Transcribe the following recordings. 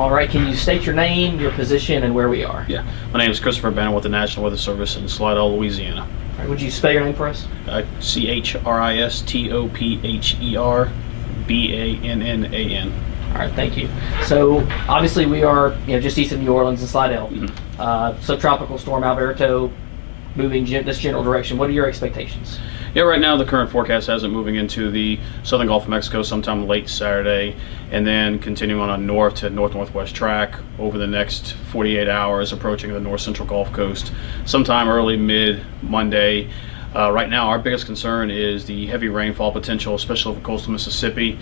All right, can you state your name, your position, and where we are? Yeah, my name is Christopher Bannon with the National Weather Service in Slidell, Louisiana. All right, would you spell your name for us? Christopherbannan. All right, thank you. So obviously we are, just east of New Orleans and Slidell. Subtropical Storm Alberto moving this general direction. What are your expectations? Yeah, right now the current forecast has it moving into the southern Gulf of Mexico sometime late Saturday, and then continuing on a north to north-northwest track over the next 48 hours, approaching the north-central Gulf Coast sometime early mid-Monday. Right now our biggest concern is the heavy rainfall potential, especially over coastal Mississippi.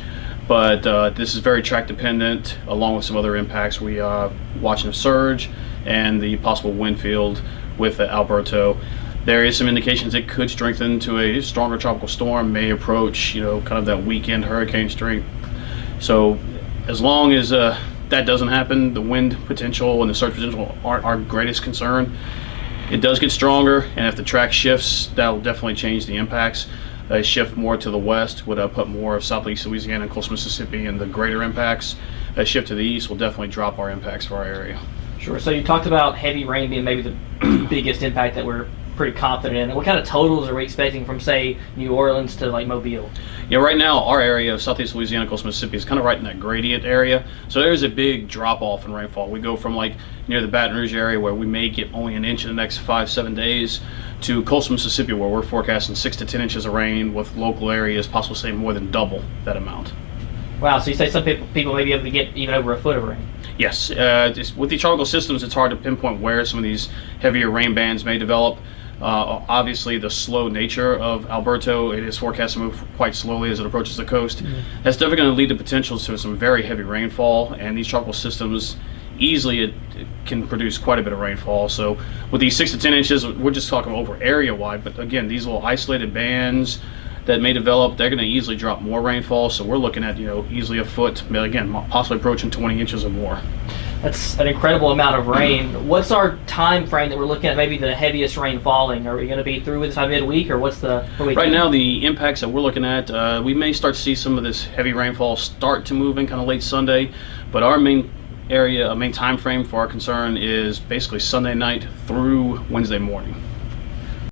But this is very track dependent, along with some other impacts. We are watching a surge and the possible wind field with Alberto. There is some indications it could strengthen to a stronger tropical storm, may approach, kind of that weekend hurricane strength. So as long as that doesn't happen, the wind potential and the surge potential aren't our greatest concern. It does get stronger, and if the track shifts, that will definitely change the impacts. A shift more to the west would put more of southeast Louisiana and coastal Mississippi in the greater impacts. A shift to the east will definitely drop our impacts for our area. Sure. So you talked about heavy rain being maybe the biggest impact that we're pretty confident in. What kind of totals are we expecting from, say, New Orleans to like Mobile? Yeah, right now our area of southeast Louisiana, coastal Mississippi is kind of right in that gradient area. So there's a big drop off in rainfall. We go from like near the Baton Rouge area where we may get only an inch in the next 5-7 days to coastal Mississippi where we're forecasting 6 to 10 inches of rain, with local areas possibly say more than double that amount. Wow, so you say some people may be able to get even over a foot of rain? Yes, with the tropical systems it's hard to pinpoint where some of these heavier rain bands may develop. Obviously the slow nature of Alberto, it is forecast to move quite slowly as it approaches the coast. That's definitely going to lead to potential to some very heavy rainfall, and these tropical systems easily it can produce quite a bit of rainfall. So with these 6 to 10 inches, we're just talking over area wide, but again, these little isolated bands that may develop, they're going to easily drop more rainfall. So we're looking at easily a foot, again possibly approaching 20 inches or more. That's an incredible amount of rain. What's our time frame that we're looking at, maybe the heaviest rain falling? Are we going to be through with this by midweek, or what's the... Right now, the impacts that we're looking at, we may start to see some of this heavy rainfall start to move in kind of late Sunday, but our main time frame for our concern is basically Sunday night through Wednesday morning.